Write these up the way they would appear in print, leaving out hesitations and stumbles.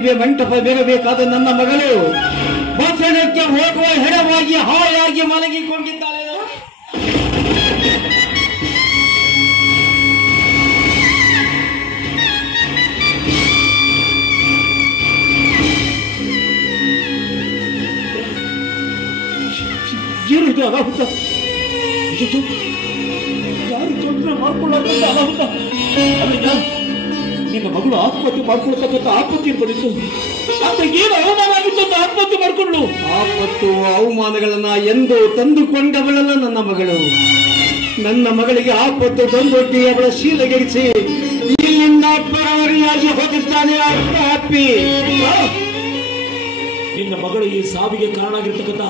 ಮಂಟಪ ಬೇರಬೇಕಾದ ನನ್ನ ಮಗಳು ಭಕ್ಷಣಕ್ಕೆ ಹೋಗುವ ಹೆಣವಾಗಿ ಹಾಯಾಗಿ ಮಲಗಿಕೊಂಡಿದ್ದಾಳೆ. ಏನಿದೆ ಅನಾಹುತ? ಯಾರು ತೊಂದರೆ ಮಾಡ್ಕೊಳ್ಳೋದು ಅನಾಹುತ? ಅಲ್ಲಿಂದ ನಿನ್ನ ಮಗಳು ಆತ್ಮಹತ್ಯೆ ಮಾಡ್ಕೊಳ್ತಕ್ಕಂಥ ಆಪತ್ತಿ ಬಂದಿತ್ತು. ಅಂತ ಏನು ಅವಮಾನ ಆಗಿತ್ತು ಅಂತ ಆತ್ಮಹತ್ಯೆ ಮಾಡ್ಕೊಂಡು? ಆಪತ್ತು ಅವಮಾನಗಳನ್ನ ಎಂದು ತಂದುಕೊಂಡವಳಲ್ಲ ನನ್ನ ಮಗಳು. ನನ್ನ ಮಗಳಿಗೆ ಆಪತ್ತು ತಂದೊಡ್ಡಿ ಅವಳ ಶೀಲಗೆಡಿಸಿ ಇಲ್ಲಿಂದ ಪರವರಿಯಾಗಿ ಹೋಗುತ್ತಾನೆ ಅಪ್ಪಿ. ನಿನ್ನ ಮಗಳು ಈ ಸಾವಿಗೆ ಕಾರಣ ಆಗಿರ್ತಕ್ಕಂಥ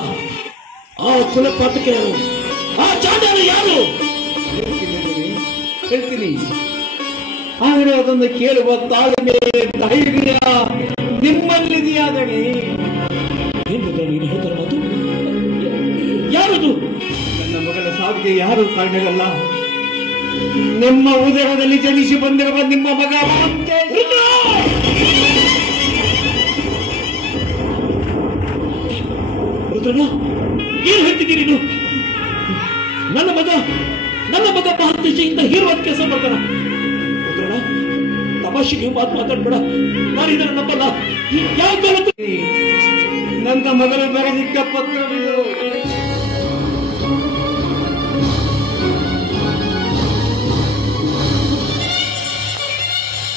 ಆ ಕುಲಪಾತಕ್ಕೆ ಯಾರು? ಆ ಚಾಂಡಾಲ ಯಾರು? ಹೇಳ್ತೀನಿ. ಆದರೆ ಅದನ್ನು ಕೇಳುವ ತಾಳ್ಮೆ ಧೈರ್ಯ ನಿಮ್ಮಲ್ಲಿದೆಯಾದಣೆ. ನೀನು ಹೇಳ್ತಾರೆ ಮಾತು ಯಾರದು? ನನ್ನ ಮಗಳ ಸಾವಿಗೆ ಯಾರು ಕಾರಣಗಲ್ಲ. ನಿಮ್ಮ ಉದರದಲ್ಲಿ ಜನಿಸಿ ಬಂದಿರುವ ನಿಮ್ಮ ಮಗ. ರುದ್ರಣ್ಣ, ಏನು ಹೇಳ್ತಿದ್ದೀರಿ ನೀವು? ನನ್ನ ಮಗ ಮಹರ್ಷಿಯಿಂದ ಹೀರುವಂತ ಕೆಲಸ ಮಾಡ್ತಾನ. ರುದ್ರಣ್ಣ, ತಮಾಷೆಗೆ ಮಾತು ಮಾತಾಡ್ಬೇಡ. ನಾನು ಇದನ್ನು ನಂಬಲ್ಲ. ಯಾವ ನನ್ನ ಮಗಳು ಬರೆದಿದ್ದ ಪತ್ರವಿದು.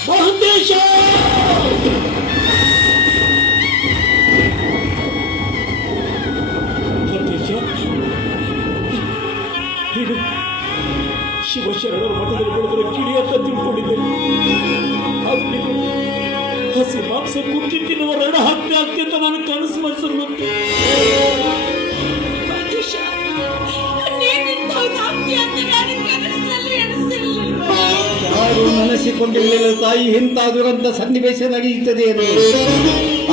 ಮಹಂತೇಶ, ಶಿವಶರಣರ ಮಠದಲ್ಲಿ ಬೆಳೆದರೆ ಕಿಡಿ ಅಂತ ತಿಳ್ಕೊಂಡಿದ್ದೇನೆ. ಹಸಿ ಮಾಂಸ ಕುಕ್ಕಿ ತಿನ್ನುವ ರಣ ಹತ್ಯೆ ಆಗ್ತಿ ಅಂತ ನಾನು ಕನಸು ಮಾಡಿಸಲು. ಯಾರು ಮನಸ್ಸಿಕೊಂಡಿರಲಿಲ್ಲ ತಾಯಿ ಇಂಥ ದುರಂತ ಸನ್ನಿವೇಶ ನಡೆಯುತ್ತದೆ ಎಂದು.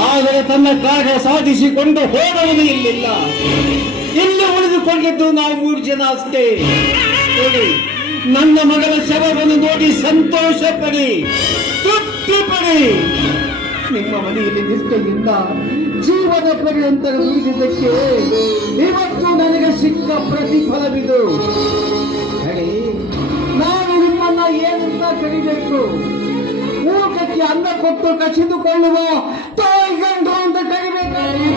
ಆದರೆ ತನ್ನ ಕಾರ್ಯ ಸಾಧಿಸಿಕೊಂಡು ಹೋದವನು ಇಲ್ಲಿಲ್ಲ. ಇಲ್ಲಿ ಉಳಿದುಕೊಂಡಿದ್ದು ನಾವು 3 ಜನ ಅಷ್ಟೇ. ನನ್ನ ಮಗಳ ಶವವನ್ನು ನೋಡಿ ಸಂತೋಷ ಪಡಿ, ತೃಪ್ತಿ ಪಡಿ. ನಿಮ್ಮ ಮನೆಯಲ್ಲಿ ನಿಷ್ಠೆಯಿಂದ ಜೀವನ ಪರ್ಯಂತ ಉಳಿದಿದ್ದಕ್ಕೆ ಇವತ್ತು ನನಗೆ ಸಿಕ್ಕ ಪ್ರತಿಫಲವಿದು. ನಾನು ನಿಮ್ಮನ್ನ ಏನಂತ ಕರಿಬೇಕು? ಊಟಕ್ಕೆ ಅನ್ನ ಕೊಟ್ಟು ಕಸಿದುಕೊಳ್ಳುವ ತಾಯಿ ಗಂಡು ಅಂತ ಕರಿಬೇಕಾಗಿ.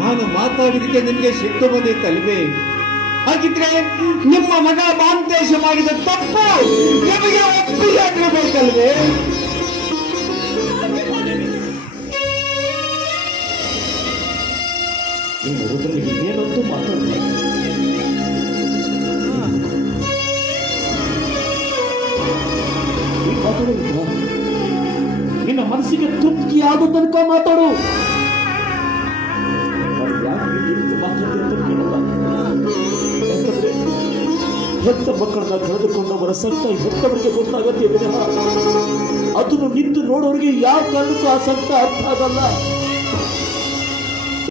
ನಾನು ಮಾತಾಡಿದಕ್ಕೆ ನಿಮಗೆ ಸಿಟ್ಟು ಬಂದಿತ್ತಲ್ವೇ? ಹಾಗಿದ್ರೆ ನಿಮ್ಮ ಮಗ ಮಾಂತೇಶ ಮಾಡಿದ ತಪ್ಪು ನಿಮಗೆ ಒಪ್ಪಿಗೆ ಆಗಿರಬೇಕಲ್ವೇ? ಏನಂತೂ ಮಾತಾಡಲಿಲ್ಲ. ನಿನ್ನ ಮನಸ್ಸಿಗೆ ತೃಪ್ತಿಯಾದ ತನಕ ಮಾತಾಡು. ಹೆತ್ತ ಮಕ್ಕಳನ್ನ ಕಳೆದುಕೊಂಡವರ ಸಂತ ಹೆತ್ತವರಿಗೆ ಗೊತ್ತಾಗತ್ತೆ ವಿನಃ ಅದನ್ನು ನಿಂತು ನೋಡೋರಿಗೆ ಯಾವ ಕಾರಣಕ್ಕೂ ಆ ಸಂತ ಅರ್ಥ ಆಗಲ್ಲ.